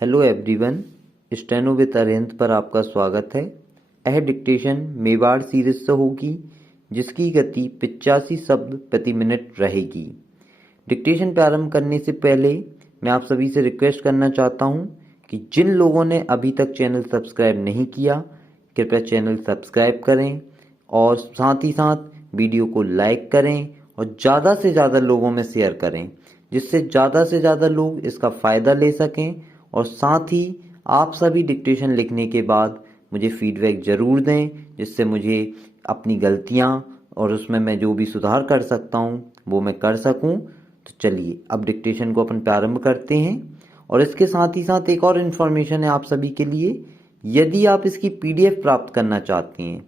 Hello everyone, steno with Arihant पर आपका स्वागत है। यह डिक्टेशन मेवाड़ सीरीज से होगी जिसकी गति 85 शब्द प्रति मिनट रहेगी। डिक्टेशन प्रारंभ करने से पहले मैं आप सभी से रिक्वेस्ट करना चाहता हूं कि जिन लोगों ने अभी तक चैनल सब्सक्राइब नहीं किया, कृपया चैनल सब्सक्राइब करें और साथ ही साथ वीडियो को लाइक करें और ज़्यादा से ज़्यादा लोगों में शेयर करें, जिससे ज़्यादा से ज़्यादा लोग इसका फ़ायदा ले सकें। और साथ ही आप सभी डिक्टेशन लिखने के बाद मुझे फीडबैक ज़रूर दें, जिससे मुझे अपनी गलतियां और उसमें मैं जो भी सुधार कर सकता हूं वो मैं कर सकूं। तो चलिए अब डिक्टेशन को अपन प्रारंभ करते हैं। और इसके साथ ही साथ एक और इन्फॉर्मेशन है आप सभी के लिए। यदि आप इसकी पीडीएफ प्राप्त करना चाहते हैं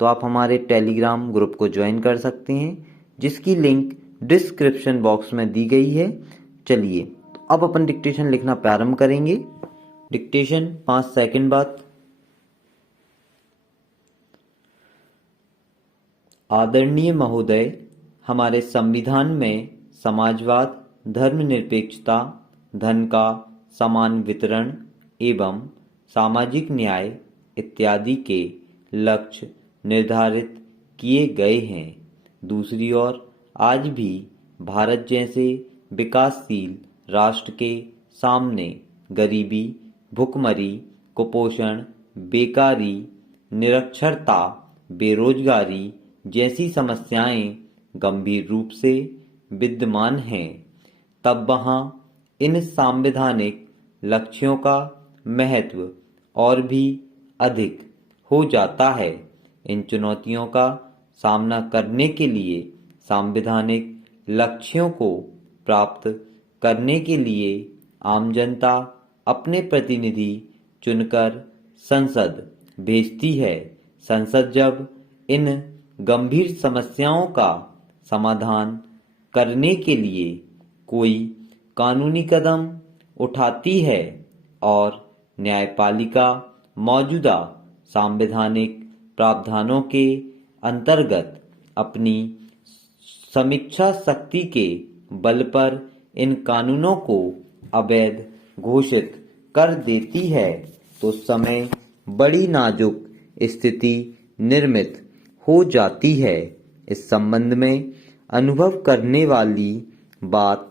तो आप हमारे टेलीग्राम ग्रुप को ज्वाइन कर सकते हैं, जिसकी लिंक डिस्क्रिप्शन बॉक्स में दी गई है। चलिए तो अब अपन डिक्टेशन लिखना प्रारंभ करेंगे। डिक्टेशन 5 सेकंड बाद। आदरणीय महोदय, हमारे संविधान में समाजवाद, धर्मनिरपेक्षता, धन का समान वितरण एवं सामाजिक न्याय इत्यादि के लक्ष्य निर्धारित किए गए हैं। दूसरी ओर आज भी भारत जैसे विकासशील राष्ट्र के सामने गरीबी, भुखमरी, कुपोषण, बेकारी, निरक्षरता, बेरोजगारी जैसी समस्याएं गंभीर रूप से विद्यमान हैं। तब वहाँ इन सांविधानिक लक्ष्यों का महत्व और भी अधिक हो जाता है। इन चुनौतियों का सामना करने के लिए सांविधानिक लक्ष्यों को प्राप्त करने के लिए आम जनता अपने प्रतिनिधि चुनकर संसद भेजती है। संसद जब इन गंभीर समस्याओं का समाधान करने के लिए कोई कानूनी कदम उठाती है और न्यायपालिका मौजूदा संवैधानिक प्रावधानों के अंतर्गत अपनी समीक्षा शक्ति के बल पर इन कानूनों को अवैध घोषित कर देती है, तो समय बड़ी नाजुक स्थिति निर्मित हो जाती है। इस संबंध में अनुभव करने वाली बात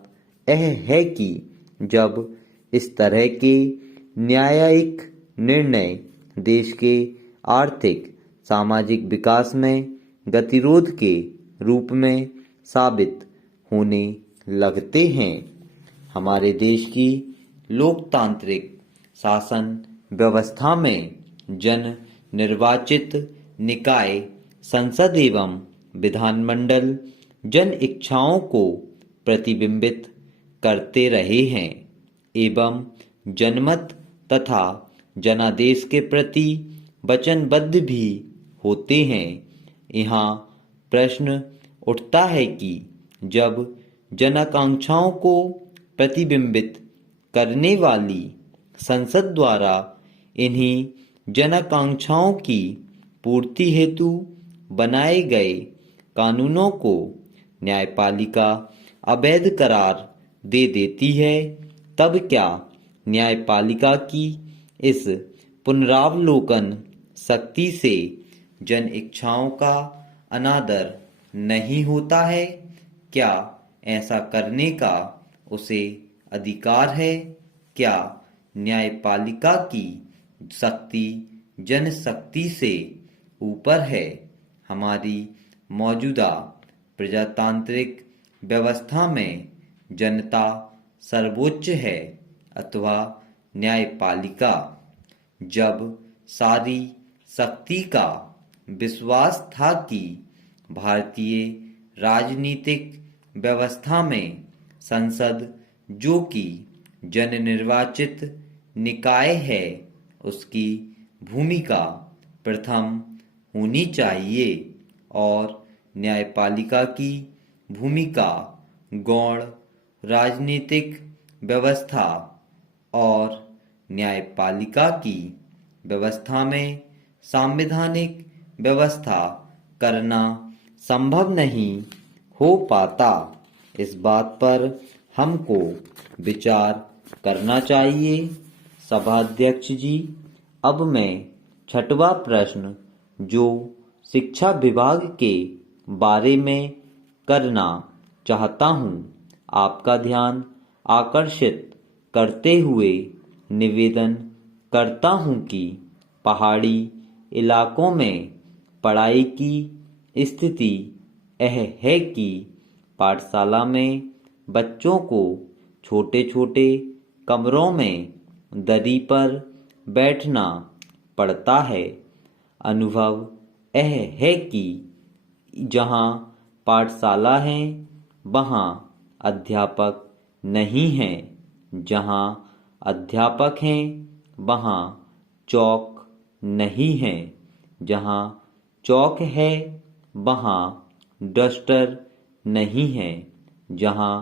यह है कि जब इस तरह के न्यायिक निर्णय देश के आर्थिक सामाजिक विकास में गतिरोध के रूप में साबित होने लगते हैं। हमारे देश की लोकतांत्रिक शासन व्यवस्था में जन निर्वाचित निकाय संसद एवं विधानमंडल जन इच्छाओं को प्रतिबिंबित करते रहे हैं एवं जनमत तथा जनादेश के प्रति वचनबद्ध भी होते हैं। यहाँ प्रश्न उठता है कि जब जनाकांक्षाओं को प्रतिबिंबित करने वाली संसद द्वारा इन्हीं जनाकांक्षाओं की पूर्ति हेतु बनाए गए कानूनों को न्यायपालिका अवैध करार दे देती है, तब क्या न्यायपालिका की इस पुनरावलोकन शक्ति से जन इच्छाओं का अनादर नहीं होता है? क्या ऐसा करने का उसे अधिकार है? क्या न्यायपालिका की शक्ति जनशक्ति से ऊपर है? हमारी मौजूदा प्रजातांत्रिक व्यवस्था में जनता सर्वोच्च है अथवा न्यायपालिका? जब सारी शक्ति का विश्वास था कि भारतीय राजनीतिक व्यवस्था में संसद, जो कि जन निर्वाचित निकाय है, उसकी भूमिका प्रथम होनी चाहिए और न्यायपालिका की भूमिका गौण राजनीतिक व्यवस्था और न्यायपालिका की व्यवस्था में संवैधानिक व्यवस्था करना संभव नहीं हो पाता। इस बात पर हमको विचार करना चाहिए। सभाध्यक्ष जी, अब मैं छठवां प्रश्न जो शिक्षा विभाग के बारे में करना चाहता हूँ, आपका ध्यान आकर्षित करते हुए निवेदन करता हूँ कि पहाड़ी इलाकों में पढ़ाई की स्थिति यह है कि पाठशाला में बच्चों को छोटे छोटे कमरों में दरी पर बैठना पड़ता है। अनुभव यह है कि जहाँ पाठशाला है वहाँ अध्यापक नहीं हैं, जहाँ अध्यापक हैं वहाँ चौक नहीं है, जहाँ चौक है वहाँ डस्टर नहीं है, जहाँ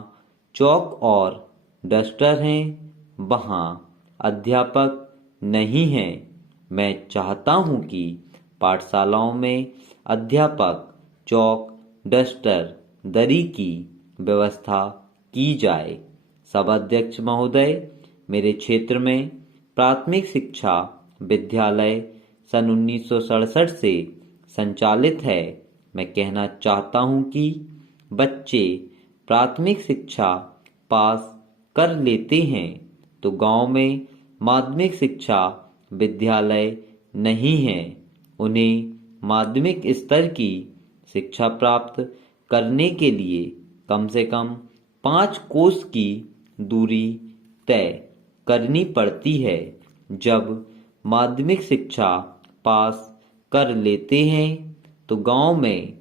चौक और डस्टर हैं वहाँ अध्यापक नहीं हैं। मैं चाहता हूँ कि पाठशालाओं में अध्यापक, चौक, डस्टर, दरी की व्यवस्था की जाए। सभाध्यक्ष महोदय, मेरे क्षेत्र में प्राथमिक शिक्षा विद्यालय सन 1967 से संचालित है। मैं कहना चाहता हूँ कि बच्चे प्राथमिक शिक्षा पास कर लेते हैं तो गांव में माध्यमिक शिक्षा विद्यालय नहीं है। उन्हें माध्यमिक स्तर की शिक्षा प्राप्त करने के लिए कम से कम 5 कोस की दूरी तय करनी पड़ती है। जब माध्यमिक शिक्षा पास कर लेते हैं तो गांव में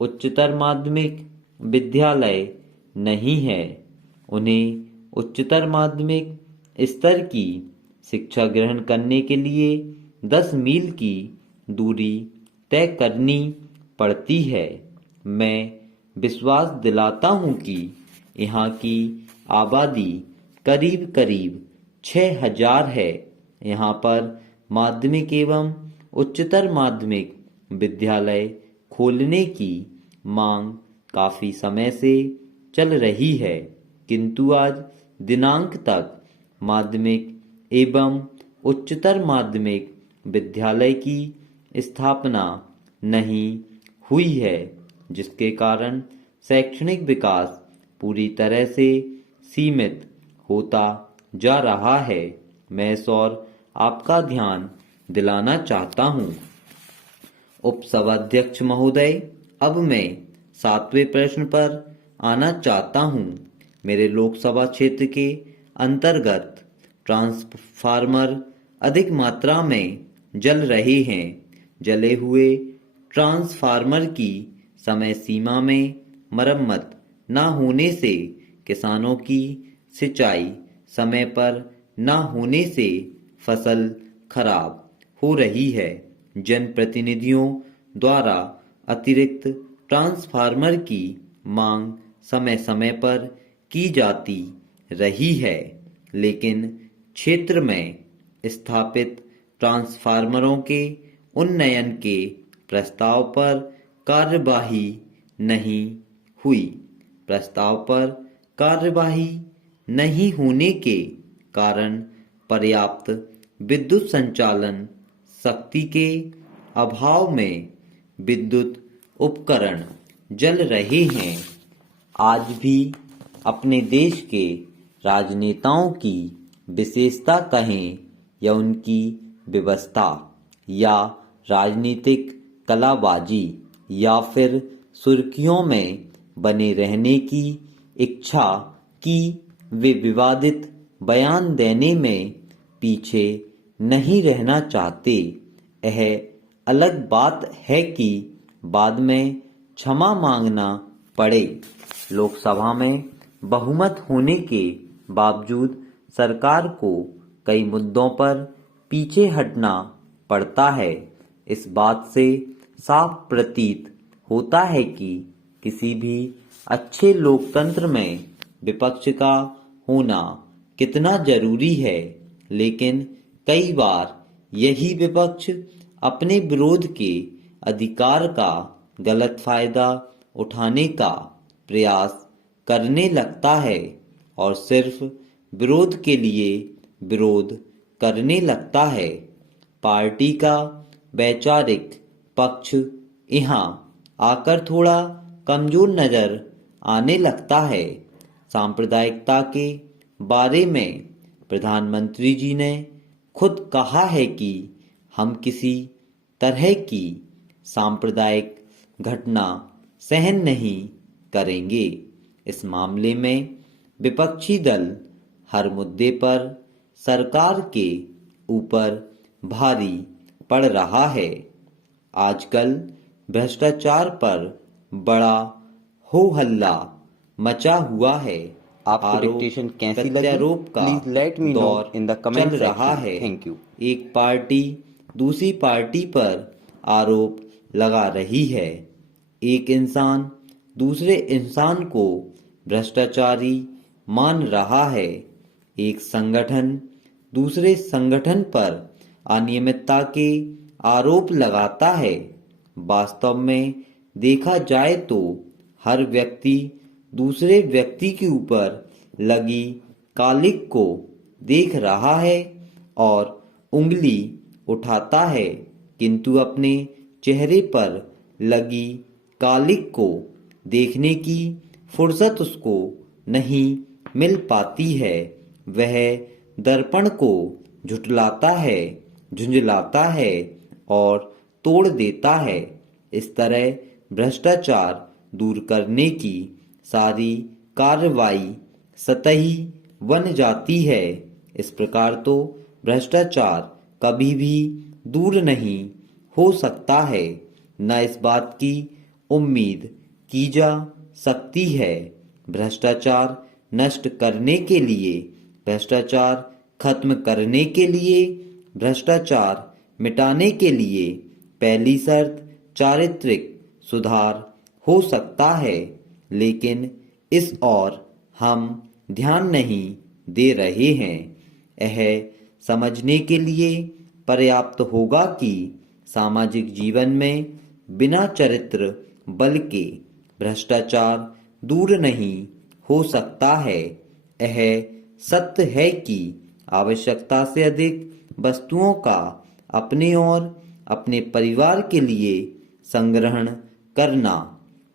उच्चतर माध्यमिक विद्यालय नहीं है। उन्हें उच्चतर माध्यमिक स्तर की शिक्षा ग्रहण करने के लिए 10 मील की दूरी तय करनी पड़ती है। मैं विश्वास दिलाता हूँ कि यहाँ की आबादी करीब करीब 6000 है। यहाँ पर माध्यमिक एवं उच्चतर माध्यमिक विद्यालय खोलने की मांग काफी समय से चल रही है, किंतु आज दिनांक तक माध्यमिक एवं उच्चतर माध्यमिक विद्यालय की स्थापना नहीं हुई है, जिसके कारण शैक्षणिक विकास पूरी तरह से सीमित होता जा रहा है। मैं इस ओर आपका ध्यान दिलाना चाहता हूँ। उपसभाध्यक्ष महोदय, अब मैं 7वें प्रश्न पर आना चाहता हूँ। मेरे लोकसभा क्षेत्र के अंतर्गत ट्रांसफार्मर अधिक मात्रा में जल रहे हैं। जले हुए ट्रांसफार्मर की समय सीमा में मरम्मत न होने से किसानों की सिंचाई समय पर न होने से फसल खराब हो रही है। जनप्रतिनिधियों द्वारा अतिरिक्त ट्रांसफार्मर की मांग समय समय पर की जाती रही है, लेकिन क्षेत्र में स्थापित ट्रांसफार्मरों के उन्नयन के प्रस्ताव पर कार्यवाही नहीं हुई। प्रस्ताव पर कार्यवाही नहीं होने के कारण पर्याप्त विद्युत संचालन शक्ति के अभाव में विद्युत उपकरण जल रहे हैं। आज भी अपने देश के राजनेताओं की विशेषता कहें या उनकी व्यवस्था या राजनीतिक कलाबाजी या फिर सुर्खियों में बने रहने की इच्छा कि वे विवादित बयान देने में पीछे नहीं रहना चाहते, यह अलग बात है कि बाद में क्षमा मांगना पड़े। लोकसभा में बहुमत होने के बावजूद सरकार को कई मुद्दों पर पीछे हटना पड़ता है। इस बात से साफ प्रतीत होता है कि किसी भी अच्छे लोकतंत्र में विपक्ष का होना कितना जरूरी है, लेकिन कई बार यही विपक्ष अपने विरोध के अधिकार का गलत फायदा उठाने का प्रयास करने लगता है और सिर्फ विरोध के लिए विरोध करने लगता है। पार्टी का वैचारिक पक्ष यहाँ आकर थोड़ा कमजोर नजर आने लगता है। सांप्रदायिकता के बारे में प्रधानमंत्री जी ने खुद कहा है कि हम किसी तरह की सांप्रदायिक घटना सहन नहीं करेंगे। इस मामले में विपक्षी दल हर मुद्दे पर सरकार के ऊपर भारी पड़ रहा है। आजकल भ्रष्टाचार पर बड़ा हो हल्ला मचा हुआ है। आपको डिक्टेशन कैसी लगी? प्रत्यारोप का प्लीज लेट मी नो दौर इन द कमेंट चल रहा सेक्शन। है। Thank you. एक पार्टी दूसरी पार्टी पर आरोप लगा रही है। एक इंसान दूसरे इंसान को भ्रष्टाचारी मान रहा है। एक संगठन दूसरे संगठन पर अनियमितता के आरोप लगाता है। वास्तव में देखा जाए तो हर व्यक्ति दूसरे व्यक्ति के ऊपर लगी कालिक को देख रहा है और उंगली उठाता है, किंतु अपने चेहरे पर लगी कालिक को देखने की फुर्सत उसको नहीं मिल पाती है। वह दर्पण को झुठलाता है, झुंझलाता है और तोड़ देता है। इस तरह भ्रष्टाचार दूर करने की सारी कार्रवाई सतही बन जाती है। इस प्रकार तो भ्रष्टाचार कभी भी दूर नहीं हो सकता है, न इस बात की उम्मीद की जा सकती है। भ्रष्टाचार नष्ट करने के लिए, भ्रष्टाचार खत्म करने के लिए, भ्रष्टाचार मिटाने के लिए पहली शर्त चारित्रिक सुधार हो सकता है, लेकिन इस ओर हम ध्यान नहीं दे रहे हैं। यह समझने के लिए पर्याप्त होगा कि सामाजिक जीवन में बिना चरित्र बल के भ्रष्टाचार दूर नहीं हो सकता है। यह सत्य है कि आवश्यकता से अधिक वस्तुओं का अपने और अपने परिवार के लिए संग्रहण करना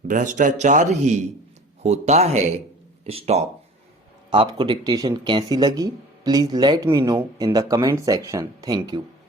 भ्रष्टाचार ही होता है। स्टॉप। आपको डिक्टेशन कैसी लगी? Please let me know in the comment section. Thank you.